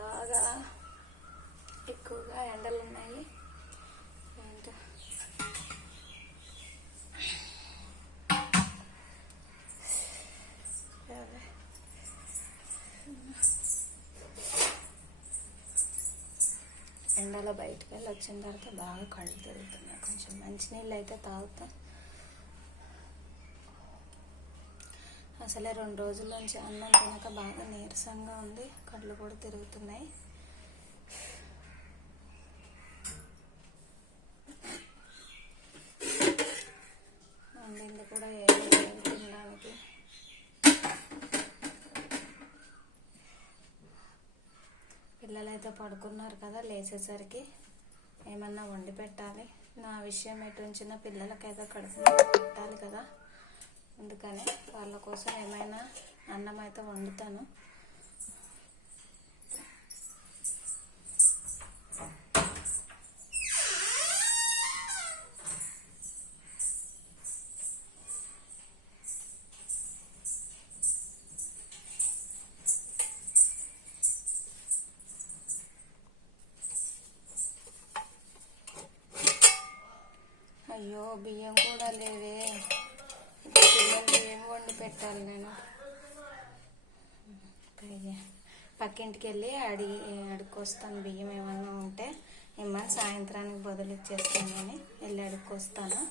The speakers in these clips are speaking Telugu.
బాగా ఎక్కువగా ఎండలు ఉన్నాయి. ఎండలో బయటకు వెళ్ళి వచ్చిన తర్వాత బాగా కళ్ళు తిరుగుతున్నాయి. కొంచెం మంచినీళ్ళు అయితే తాగుతాం. అసలే 2 రోజుల నుంచి అన్నం తినక బాగా నీరసంగా ఉంది, కళ్ళు కూడా తిరుగుతున్నాయి. వండింది కూడా ఏమీ లేదు తినడానికి. పిల్లలైతే పడుకున్నారు కదా, లేచేసరికి ఏమన్నా వండి పెట్టాలి. నా విషయం ఎటు ఉంచినా పిల్లలకైతే కడుపు పెట్టాలి కదా, అందుకని వాళ్ళ కోసం ఏమైనా అన్నం అయితే వండుతాను. అయ్యో బియ్యం కూడా లేవే, పిల్లలు ఏం వండి పెట్టాలి నేను? పక్కింటికి వెళ్ళి అడుక్కొస్తాను. బియ్యం ఏమన్నా ఉంటే ఏమన్నా సాయంత్రానికి బదులు ఇచ్చేస్తానని వెళ్ళి అడుక్కొస్తాను.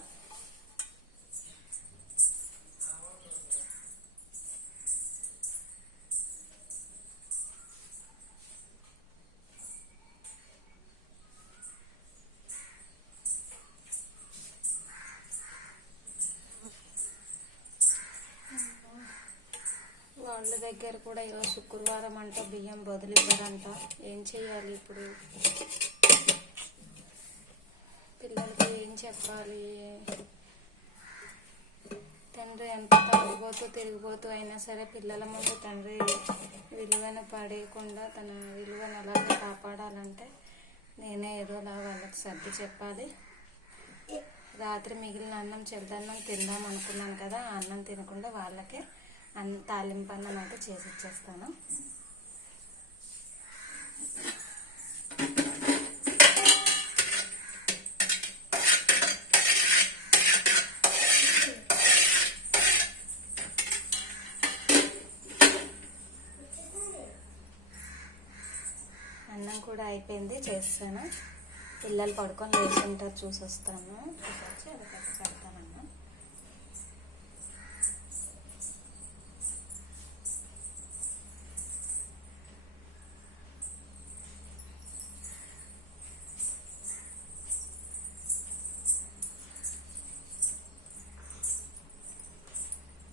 వాళ్ళ దగ్గర కూడా ఈరోజు శుక్రవారం అంట, బియ్యం బదులు ఇవ్వరంట. ఏం చెయ్యాలి ఇప్పుడు? పిల్లలకి ఏం చెప్పాలి? తండ్రి ఎంత తిరిగిపోతూ అయినా సరే పిల్లల ముందు తండ్రి విలువను పడేయకుండా తన విలువను అలాగే కాపాడాలంటే నేనే ఏదోలా వాళ్ళకి సర్ది చెప్పాలి. రాత్రి మిగిలిన అన్నం చెద్దన్నం తిందాం అనుకున్నాను కదా, ఆ అన్నం తినకుండా వాళ్ళకే తాలింపు అన్నం అయితే చేసి ఇచ్చేస్తాను. అన్నం కూడా అయిపోయింది, చేస్తాను. పిల్లలు పడుకొని లేచి ఉంటారు, చూసొస్తాను. చూసొచ్చి అది పెడతానన్నా.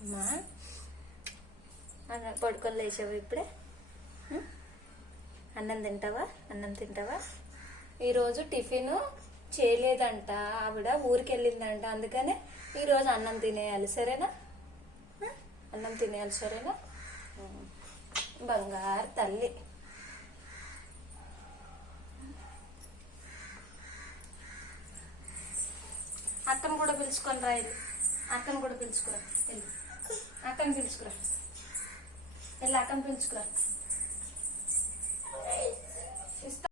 అమ్మా అన్నం పడుకొని లేచావు ఇప్పుడే? అన్నం తింటావా? ఈరోజు టిఫిన్ చేయలేదంట ఆవిడ, ఊరికి వెళ్ళిందంట. అందుకనే ఈరోజు అన్నం తినేయాలి, సరేనా? అన్నం తినేయాలి, సరేనా? బంగారు తల్లి. అక్కను కూడా పిలుచుకొని రా, అక్కను కూడా పిలుచుకురా, అక్కను పిలుచుకురా, అక్కను పిలుచుకురా.